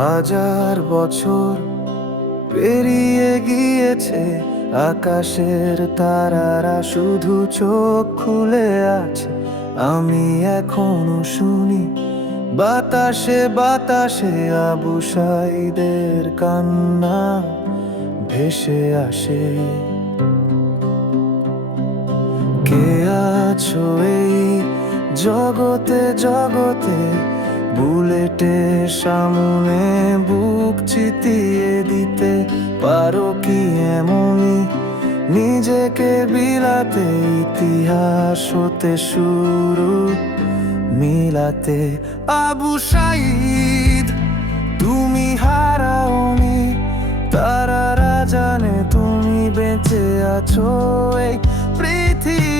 হাজার বছর পেরিয়ে গিয়েছে, আকাশের তারারা শুধু চোখ খুলে আছে। আমি এখনও শুনি বাতাসে বাতাসে আবু সাইদের কান্না ভেসে আসে। কে আছো এই জগতে জগতে বুলেটে সামনে বুক চিতিয়ে দিতে পারো কি এমনই? নিজেকে বিলাতে ইতিহাস হতে শুরু। মিলাতে আবু সাইদ, তুমি হারাওনি। তারা জানে তুমি বেঁচে আছো এই পৃথিবীতে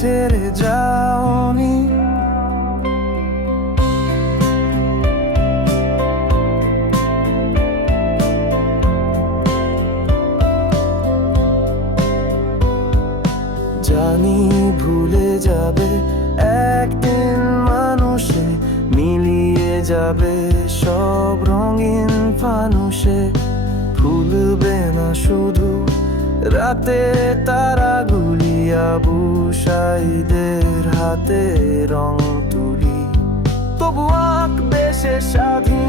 ছেড়ে যাওনি। জানি ভুলে যাবে, একদিন মানুষে মিলিয়ে যাবে সব রঙিন ফানুষে। ভুলবে না শুধু রাতে তারাগুলি আবু সাইদের হাতে রং তুলি। তবু আঁকবে সে স্বাধীনতার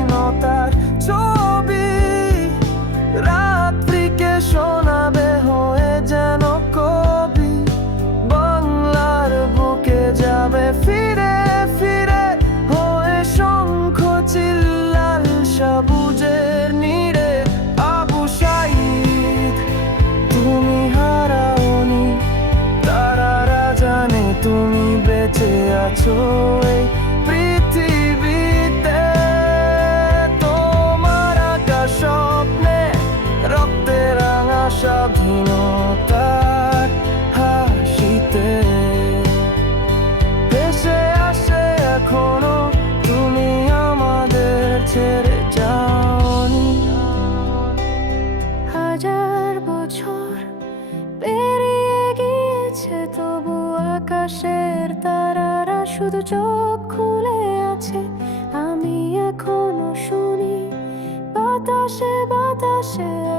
আছো এই পৃথিবীতে। তোমার আকাশ স্বপ্নে রক্তে রাঙা শুধু চোখ খুলে আছে আমি এখনও শুনি বাতাসে বাতাসে।